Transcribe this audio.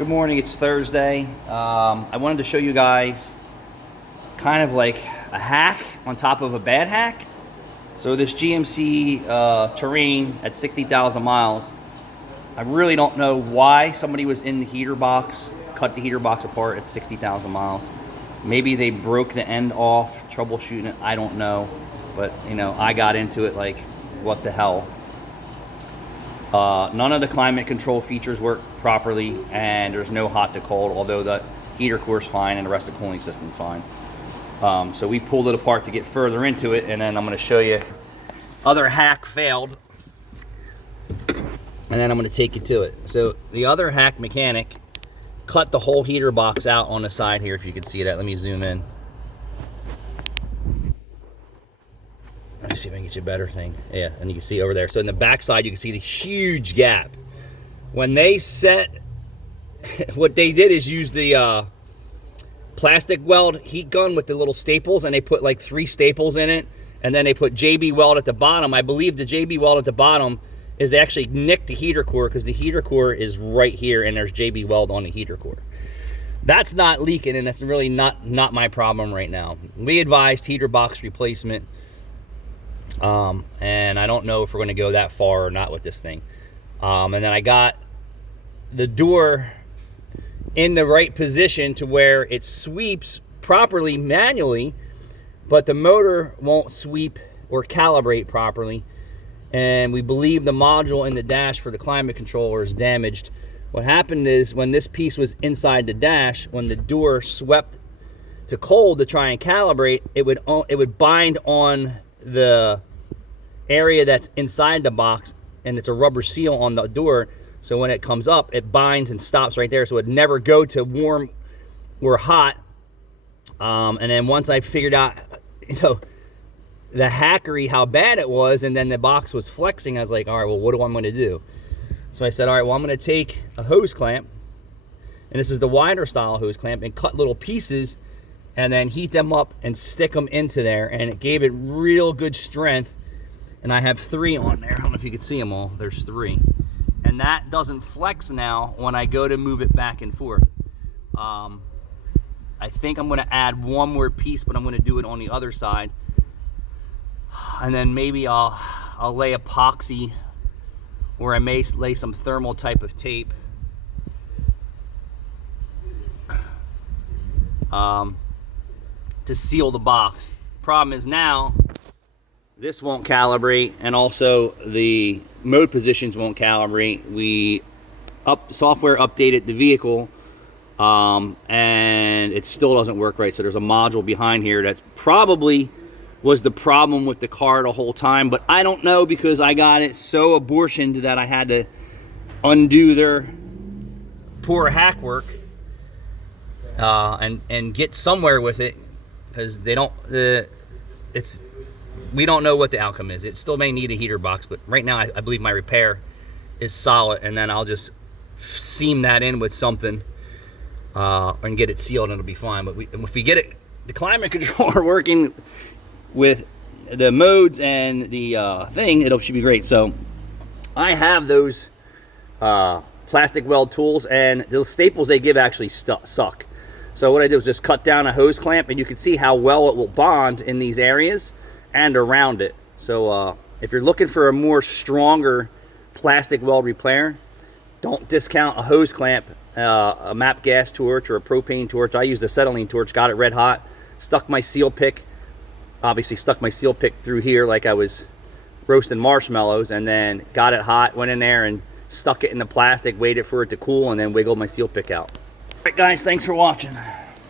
Good morning, it's Thursday. I wanted to show you guys kind of like a hack on top of a bad hack. So this GMC Terrain at 60,000 miles, I really don't know why somebody was in the heater box, cut the heater box apart at 60,000 miles. Maybe they broke the end off, troubleshooting it, I don't know. But, you know, I got into it like, what the hell? None of the climate control features work properly, and there's no hot to cold, although the heater core is fine and the rest of the cooling system's fine. So we pulled it apart to get further into it, and then I'm going to show you other hack failed, and then I'm going to take you to it. So the other hack mechanic cut the whole heater box out on the side here, if you can see that. Let me zoom in. Let me see if I can get you a better thing. Yeah, and you can see over there. So in the back side, you can see the huge gap. When they set, what they did is use the plastic weld heat gun with the little staples, and they put like 3 staples in it, and then they put JB Weld at the bottom. I believe the JB Weld at the bottom is they actually nicked the heater core, because the heater core is right here, and there's JB Weld on the heater core. That's not leaking, and that's really not my problem right now. We advised heater box replacement. And I don't know if we're going to go that far or not with this thing. And then I got the door in the right position to where it sweeps properly manually, but the motor won't sweep or calibrate properly. And we believe the module in the dash for the climate controller is damaged. What happened is, when this piece was inside the dash, when the door swept to cold to try and calibrate, it would bind on the area that's inside the box, and it's a rubber seal on the door, so when it comes up, it binds and stops right there, so it never go to warm or hot. And then once I figured out, you know, the hackery, how bad it was, and then the box was flexing, I was like, all right, well, what do I want to do? So I said, all right, well, I'm going to take a hose clamp, and this is the wider style hose clamp, and cut little pieces and then heat them up and stick them into there, and it gave it real good strength. And I have 3 on there. I don't know if you can see them all. There's 3. And that doesn't flex now when I go to move it back and forth. I think I'm going to add one more piece, but I'm going to do it on the other side. And then maybe I'll lay epoxy, or I may lay some thermal type of tape. To seal the box. Problem is now, this won't calibrate, and also the mode positions won't calibrate. We software updated the vehicle, and it still doesn't work right. So there's a module behind here that probably was the problem with the car the whole time, but I don't know, because I got it so abortioned that I had to undo their poor hack work and get somewhere with it, because they don't. We don't know what the outcome is. It still may need a heater box, but right now I believe my repair is solid, and then I'll just seam that in with something and get it sealed, and it'll be fine. But if we get it, the climate controller working with the modes and the thing, it should be great. So I have those plastic weld tools, and the staples they give actually suck. So what I did was just cut down a hose clamp, and you can see how well it will bond in these areas and around it. So if you're looking for a more stronger plastic weld repair, don't discount a hose clamp, a MAP gas torch or a propane torch. I used a acetylene torch, got it red hot, stuck my seal pick, obviously stuck my seal pick through here like I was roasting marshmallows, and then got it hot, went in there and stuck it in the plastic, waited for it to cool, and then wiggled my seal pick out. All right, guys, thanks for watching.